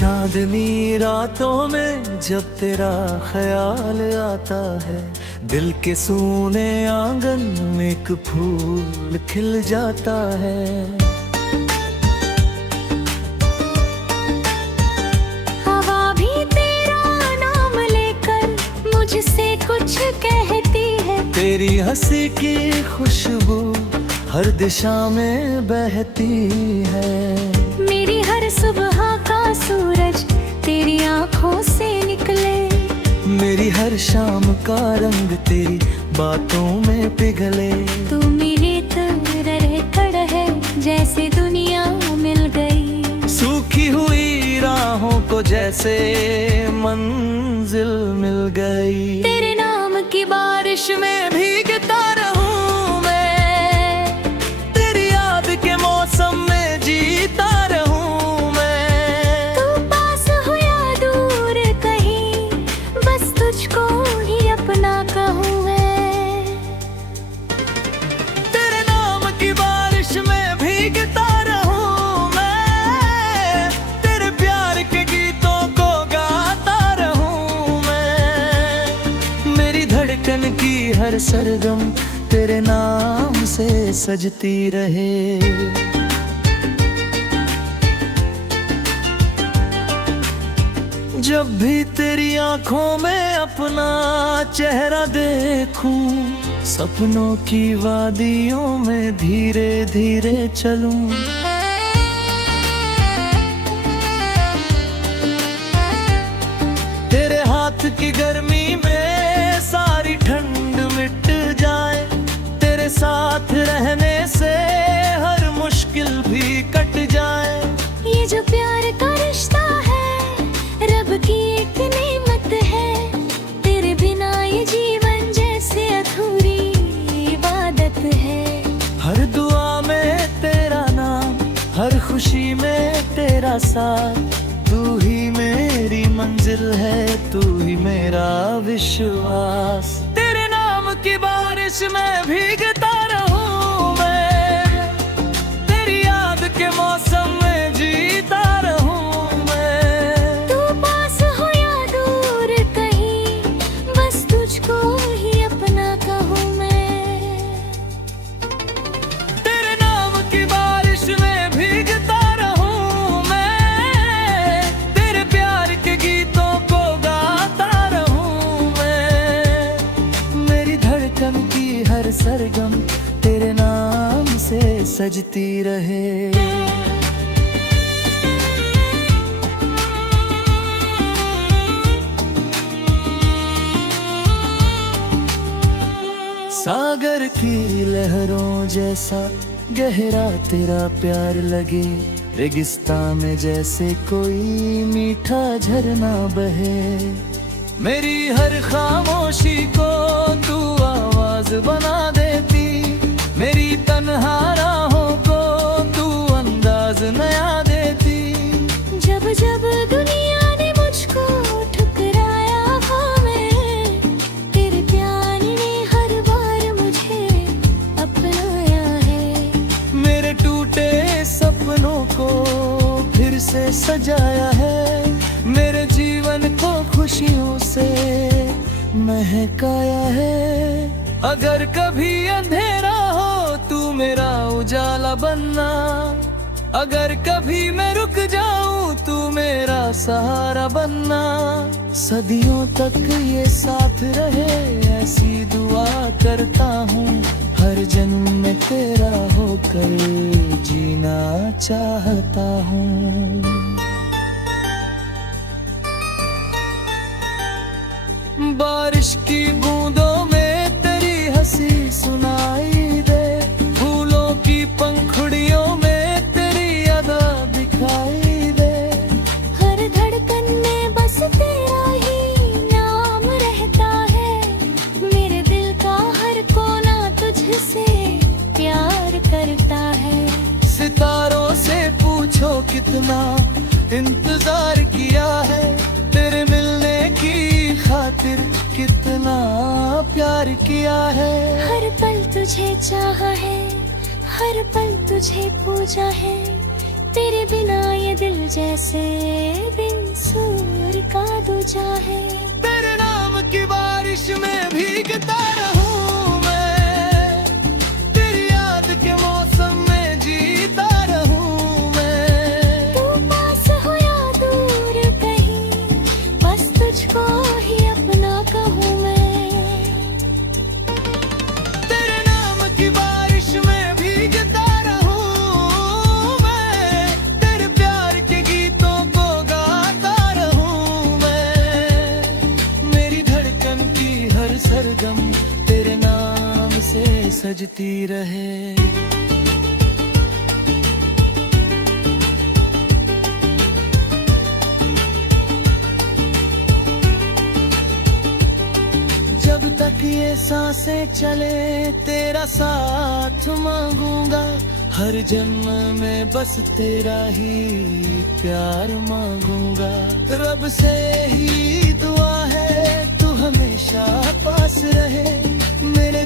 चांदनी रातों में जब तेरा ख्याल आता है, दिल के सूने आंगन में एक फूल खिल जाता है। हवा भी तेरा नाम लेकर मुझसे कुछ कहती है। तेरी हंसी की खुशबू हर दिशा में बहती है। मेरी हर सुबह का सूरज तेरी आँखों से निकले। मेरी हर शाम का रंग तेरी बातों में पिघले। तू मेरे तरह खड़ा है जैसे दुनिया मिल गई। सूखी हुई राहों को जैसे मंजिल मिल गई। तेरे नाम की बारिश में भीगता रहूं मैं, तेरी याद के मौसम में जीता रहूं मैं। तू पास हो या दूर कहीं, बस तुझको ही अपना कहूँ मैं। तेरे नाम की बारिश में भीगता रहूं मैं, तेरे प्यार के गीतों को गाता रहूं मैं। मेरी धड़कन की हर सरगम तेरे नाम से सजती रहे। जब भी तेरी आंखों में अपना चेहरा देखूं, सपनों की वादियों में धीरे धीरे चलूं। तेरे हाथ की गर्मी में सारी ठंड मिट जाए। तेरे साथ रहने से हर मुश्किल भी कट जाए। ये जो प्यार का रिश्ता है, रब की एक नेमत है। तेरे बिना ये जीवन जैसे अधूरी इबादत है। हर दुआ में तेरा नाम, हर खुशी में तेरा साथ। तू ही मेरी मंजिल है, तू ही मेरा विश्वास। तेरे नाम की बारिश में भीगता रहूं मैं, तेरी याद के मौसम में जीता रहूं मैं। तू पास हो या दूर कहीं, बस तुझको ही अपना कहूँ मैं। तेरे नाम की बारिश में भीगता रहूं मैं, तेरे प्यार के गीतों को गाता रहूं मैं। मेरी धड़कन की हर सरगम तेरे नाम से सजती रहे। सागर की लहरों जैसा गहरा तेरा प्यार लगे। रेगिस्तान में जैसे कोई मीठा झरना बहे। मेरी हर खामोशी को तू आवाज बना देती। मेरी तन्हा राहों को तू अंदाज नया देती। जब जब दुनिया ने मुझको ठुकराया हो मैं, तेरे प्यार ने हर बार मुझे अपनाया है। मेरे टूटे सपनों को फिर से सजाया है। मेरे जीवन को खुशियों से महकाया है। अगर कभी अंधेरा हो तू मेरा उजाला बनना। अगर कभी मैं रुक जाऊं तू मेरा सहारा बनना। सदियों तक ये साथ रहे ऐसी दुआ करता हूँ। हर जन्म में तेरा होकर जीना चाहता हूँ। बारिश की बूंदों में तेरी हंसी सुनाई दे। फूलों की पंखुड़ियों में तेरी अदा दिखाई दे। हर धड़कन में बस तेरा ही नाम रहता है। मेरे दिल का हर कोना तुझसे प्यार करता है। सितारों से पूछो कितना इंतजार किया है। तेरे मिलने की खातिर कितना प्यार किया है। हर पल तुझे चाहा है, हर पल तुझे पूजा है। तेरे बिना ये दिल जैसे दिन कसूर का दूजा है। तेरे नाम की बारिश में भीगता रहूं मैं, तेरी याद के मौसम में जीता रहूं मैं। तू पास हो या दूर कहीं, बस तुझको ही अपना कहूँ मैं। तेरे नाम की बारिश में भीगता रहूं मैं, तेरे प्यार के गीतों को गाता रहूं मैं। मेरी धड़कन की हर सरगम तेरे नाम से सजती रहे। जब तक ये सांसें चले तेरा साथ मांगूंगा, हर जन्म में बस तेरा ही प्यार मांगूंगा। रब से ही दुआ है तू हमेशा पास रहे, मेरे